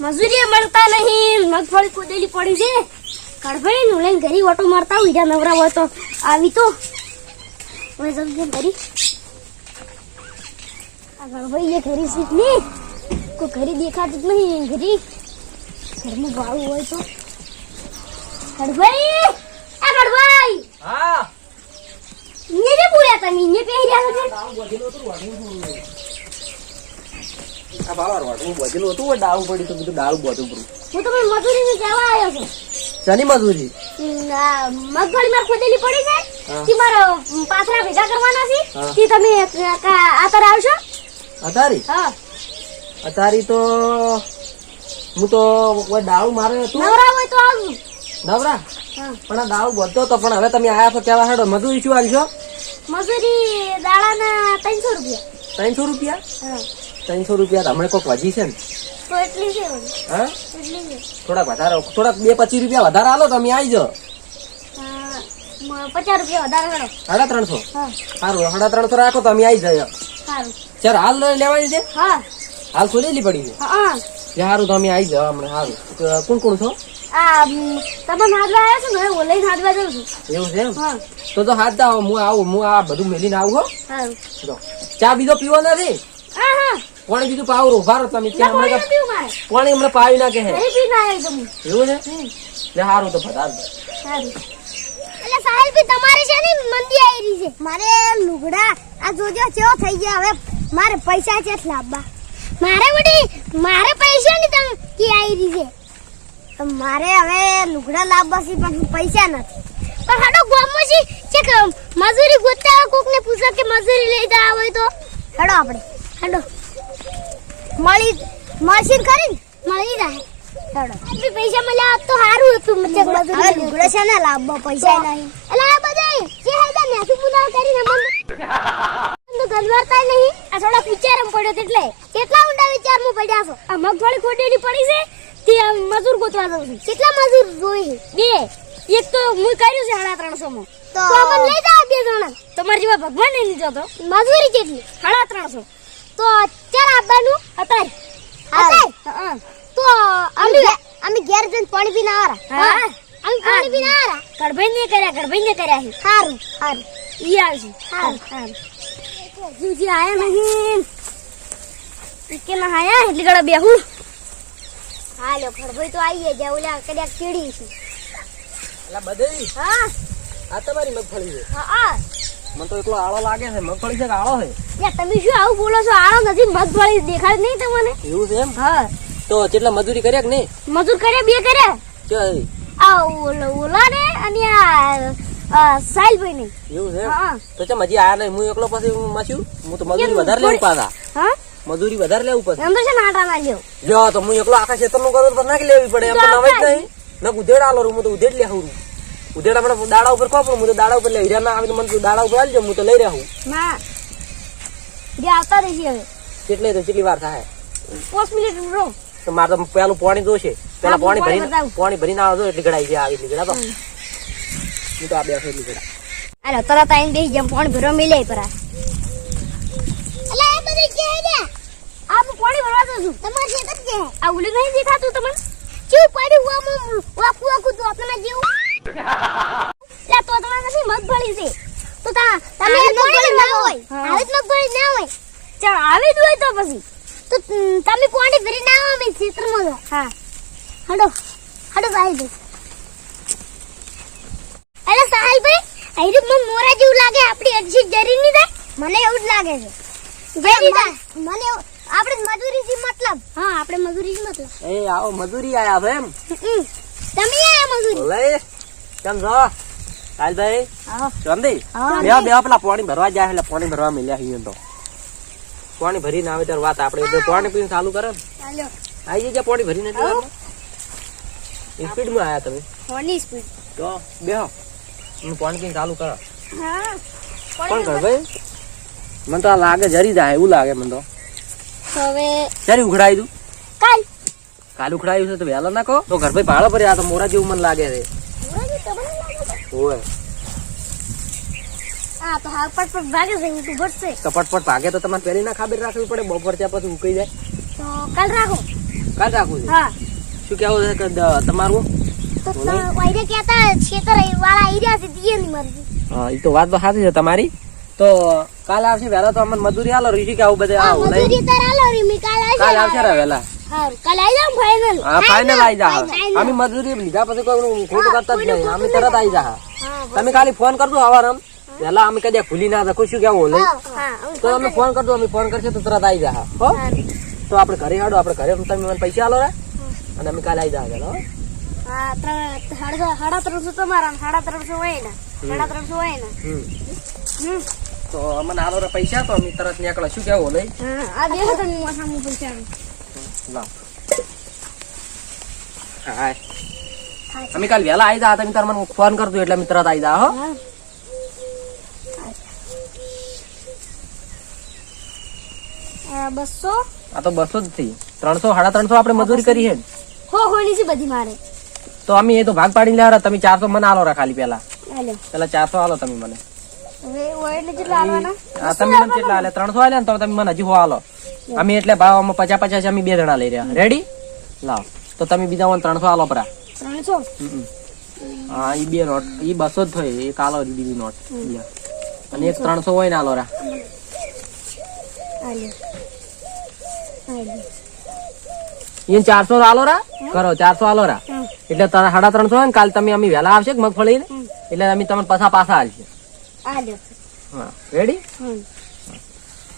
મજૂરી મળતા નહીં, મગફળી ખોદેલી પડી છે. કડભાઈ નું લઈને ઘરે ઓટો મારતા હોય, જ્યાં નવરા હોય તો આવી તો હવે જલ્દી ઘરી. આ કડભાઈ એ ઘરે સીટ નહીં, કોઈ ઘરે દેખાતું જ નહીં. ઘરે ઘરમાં ભાડું હોય તો કડભાઈ, આ કડભાઈ હા ને જે પૂર્યા તમે ને પહેર્યા છે. આ બાવા રોટનું બધેલું હતું, ડાળું પડ્યું તો બધું ડાળું બધું પૂરું. હું તમે મજૂરી ને કહેવા આવ્યો છું. શેની મજૂરી? મગફળી માર ખોદેલી પડી છે, હા. તે મારા પાથરા ભેગા કરવાના છે. હા. તે તમે આતર આવશો? અતારી હા, અતારી તો હું તો કોઈ ડાળું મારે હતું નવરા હોય તો આવજો. નવરા, હા, પણ આ ડાળું બધો તો. પણ હવે તમે આયા છો કેવા હેડો, મજૂરી શું આલશો? મજૂરી દાડાના 300 રૂપિયા. 300 રૂપિયા? હા, 300 રૂપિયા હમણાં કોઈક વધી છે ને? તો એટલી છે વળી. હા, એટલી છે. થોડાક વધારે, થોડાક 2-25 રૂપિયા વધારે આલો તમે આવી જાઓ. 50 રૂપિયા વધારે કરો. 350? હા, સારું, 350 રાખો તો અમે આવી જાય. સારું. ચાલ હાલ લેવાની છે? હા, હાલ ખોલેલી પડી છે? હા. સારું, તો અમે આવી જાઓ હમણાં. સારું, કોણ કોણ છો? આ તમે હાથવા આવ્યા છો ને, હું લઈને હાથવા જાઉં છું. એવું છે એમ? હા, તો હાથ દાવ, હું આવું. હું આ બધું મેલીને આવું હો. સારું. જો, ચા બીજો પીવો નથી? હા, હા. પાણી બીજું પાવરો ભારો તમે. ના, ચા પાણી હમણાં નથી પીવું મારે. પાણી હમણાં પાવી નાખે હે. ઘરે પીને આવ્યો છું હું. એવું છે? હમ. લે સારું, તો બધા સારું. એટલે સાહેબ તમારે છે ને મંદી આવી રહી છે. મારે લુગડા આ જોજો કેવો થઈ ગયા. હવે મારે પૈસા છે લાવવા. મારે પૈસા ની તમે કે આવી રહી છે. તો મારે હવે લુગડા લાવવા છે પણ પૈસા નથી. પણ હાડો ગામમાં છે કે મજૂરી ગોતતા કોક ને પૂછો કે મજૂરી લઈ જા હોય તો હાડો આપણે હાડો મળશે ખરી મળી જાય. હાડો આપી પૈસા મળ્યા તો સારું હતું. મતલબ લુગડા છે ને લાવવા પૈસા નહીં. એટલે આ બધા જે હેડા ને આસુ પુલાવ કરીને તો ગલવારતા નહીં. આ થોડા વિચારમ પડ્યો એટલે કેટલા ઊંડા વિચારમાં પડ્યા છો. આ મગફળી ખોટેલી પડી છે તે મજૂર ગોતવા દઉં છું. કેટલા મજૂર જોઈએ? 2. એક તો હું કર્યું છે 350 માં. તો અમને લઈ જાવ 2 જણા. તમાર જેવા ભગવાન નહીં જતો. મજૂરી કેટલી? 350. તો ચાલ આવવાનું અત્યારે. હા, તો અમે ઘેર જઈને પાણી પીને આવરા. હા, અમે પાણી પીને આવરા. ગડભાઈ ને કર્યા છે. સારું, સારું. ઈ આવશે. સારું, સારું. જીજી આયા નહીં કે ના આયા એટલે ગડા બેહું. હાલો ગડભાઈ તો આવીએ જાય. ઓલા કદાચ ચીડી છે. એટલે બધી હા, આ તમારી મગફળી છે? હા. મને તો એકલો આળો લાગે છે. મગફળી છે કે આળો છે? યાર તમે શું આવું બોલો છો? આળો નથી, મગફળી દેખાય નહીં તમને? એવું છે એમ? હા. તો કેટલા મજૂરી કર્યા કે નહીં? મજૂર કર્યા 2 કર્યા. ચાલ, આ ઓલા ને અને આ સાહિલભાઈ ને. એવું છે એમ? હા. તો ચમ હજી આયા નહીં? હું એકલો પછી માછ્યું. હું તો મજૂરી વધારે લેવું પાછા. હા, મજૂરી વધારે લેવું પડે. એમ તો છે ને આટા ના લ્યો. જો તો હું એકલો આખા ક્ષેત્ર નું કરું તો નાખી લેવી પડે. એમ તો નવાઈ જ નહીં. ન ઉધેડ આલો હું તો ઉધેડ લે આવું. ઉધેડ આપણે દાડા ઉપર કોપડું. હું તો દાડા ઉપર લે. હીરા ના આવે તો મને દાડા ઉપર આલજો. હું તો લઈ રહ્યો. ના જે આવતા રહેશે હવે. કેટલે તો કેટલી વાર થાય? 5 મિનિટ રો. તો મારે તો પેલું પાણી જોશે. પેલા હા, પાણી પાણી ભરીને બતાવું. પાણી ભરીને આવો છો એટલી ગડાઈ છે. આવી એટલી ગડા તો હું તો આ બેઠો એટલી ગડા. હાલો તરત આઈને બેસી જેમ પાણી ભરવા મિલે પરા. અલા એ બધી કે હે ને આ હું પાણી ભરવા દઉં છું. તમાર છે કદ કે આ ઉલી નહીં દેખાતું તમને? કેવું પાણી હુઆ વાકુ વાકુ તો આપણે જેવું. લા તો તમાર નથી મગફળી છે. તો તમે મગફળી ના હોય. આવી મગફળી ના હોય. ચાલ આવી જ હોય તો પછી તો તમે પાણી ભરી ના આવો બે ક્ષેત્રમાં. હા, હાડો હાડો ભાઈ. અરે સાહેબભાઈ આઈ મને મોરા જેવું લાગે. આપડી અરજી જરી ની થાય. મને એવું જ લાગે છે. જરી થાય મને. આપણે મજૂરી થી મતલબ. હા, આપણે મજૂરી થી મતલબ. એ આવો મજૂરી આયા છે એમ? તમે આયા મજૂરી? લે કેમ છો કાલભાઈ? હા, ચંદી બે પેલા પાણી ભરવા જાય એટલે પાણી ભરવા મળ્યા છીએ. તો પાણી ભરીને આવે ત્યારે વાત આપણે પાણી પીને ચાલુ કરે ને. ચાલો આવી જાય પાણી ભરીને સ્પીડ માં આયા તમે? હોની સ્પીડ. તો બેહો પાણી પીને ચાલુ કરો. હા, કોણ કર ભાઈ? મને તો આ લાગે જરી જાય એવું લાગે મને તો. હવે જરી ઉઘડાઈ દઉં. કાલ ઉખડાયું છે તો વહેલા નાખો તો ઘર ભાઈ ભાડો પડે. આ તો મોરા જેવું મને લાગે છે. ઓય આ તો હા પટ ભાગે છે. તું બસશે કપટ ભાગે તો તમારે પહેલી ના ખબર રાખવી પડે. બપોર ત્યાં પછી ઉકાઈ જાય તો કાલ રાખો. કાલ રાખવું છે હા શું કેવું છે કે તમારું તો વાયરે કહેતા ખેતર વાળા આવી રહ્યા છે દીયની મરજી હા એ તો વાત તો સાચી છે તમારી તો કાલ આવશે વહેલા તો અમને મજૂરી આલો ઋષિ કે આવું બધે હા આવું મજૂરી તાર આલો રી મી કાલ કાલ આવશે આવશે રે વહેલા હારું કાલ આવી જાવ ફાઈનલ હા ફાઇનલ આવી જા અમે મજૂરી લીધા પછી કોઈ ખોટું કરતા જ નહીં અમે તરત આવી જા હા તમે ખાલી ફોન કરજો હવારમ વહેલા અમે કદી ભૂલી ના રાખું શું કેવું લઈ હા તો અમે ફોન કરજો અમે ફોન કરશે તો તરત આવી જા હો તો આપણે ઘરે હાડો આપણે ઘરે તમે મને પૈસા આલો રે અને અમે કાલે આવી જા ચાલો હા 350 તમારા 350 હોય ને 350 હોય ને તો અમને આલો રે પૈસા તો અમે તરત નીકળે શું કેવું લઈ હા આ દેખો તમે મોસામું પૈસા લાવ હાય અમે કાલ વહેલા આવી જા તમે તાર મને ફોન કરજો એટલે અમે તરત આવી જા હો હા આ 200 આ તો 200 જ થી 300 350 આપણે મજૂરી કરી છે હોની છે બધી મારે તો અમે એ તો ભાગ પાડીને લેવા તમે 400 મને આલો રા ખાલી પેલા હાલો 400 આલો તમે મને હવે ઓયને કેટલા આલવાના આ તમે મને કેટલા આલે 300 આલે ને તો તમે મને હજી હો આલો અમે એટલે ભાવમાં 50 અમે 2 જણા લઈ રહ્યા રેડી લાવ તો તમે બીજા મને 300 આલો પરા 300 હા ઈ 2 નોટ ઈ 200 જ થાય એક આલો બીજી નોટ અને એક 300 હોય ને આલો રા હાલો હાલો ઈ 400 આલો રા કરો 400 આલો રા એટલે તારા 350 હોય ને કાલ તમે અમે વહેલા આવશે મગફળી એટલે અમે તમને પાછા આલશે હાલો હા રેડી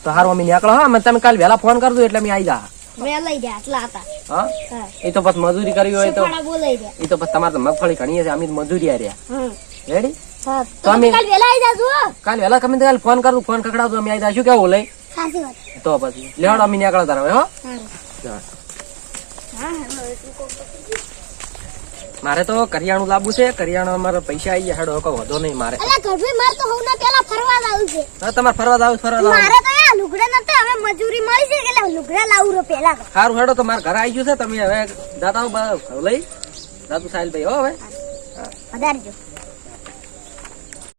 તો હારું અમે નીકળો હા મને તમે કાલ વહેલા ફોન કરજો એટલે અમે આવી જા મે લઈ જા આટલા હતા હા હા એ તો પછી મજૂરી કરવી હોય તો ફાડા બોલાઈ જા એ તો પછી તમારે તો મગફળી ઘણી છે અમે તો મજૂરી આ રહ્યા હા રેડી હા તો અમે કાલ વેલા આવી જાજો કાલ વહેલા તમે કાલ ફોન કરજો ફોન કકડાવજો અમે આવી જાશું કેવું લઈ સાચી વાત તો પછી લેવાડો અમે નીકળો તાર હવે હો હા હા મારે તો કરિયાણું લાવવું છે કરિયાણું અમારે પૈસા આવી ગયા હેડો કોઈ વધો નહીં મારે અલા ઘરભી માર તો હવના પેલા ફરવા આવું છે હા તમારે ફરવા જાવ મારે તો આ લુગડા નતા હવે મજૂરી મળી છે એટલે લુગડા લાવું રો પેલા તો સારું હેડો તો મારે ઘરે આવી ગયું છે તમે હવે જાતા લઈ જાતું સાહેલ ભાઈ હો હવે વધારજો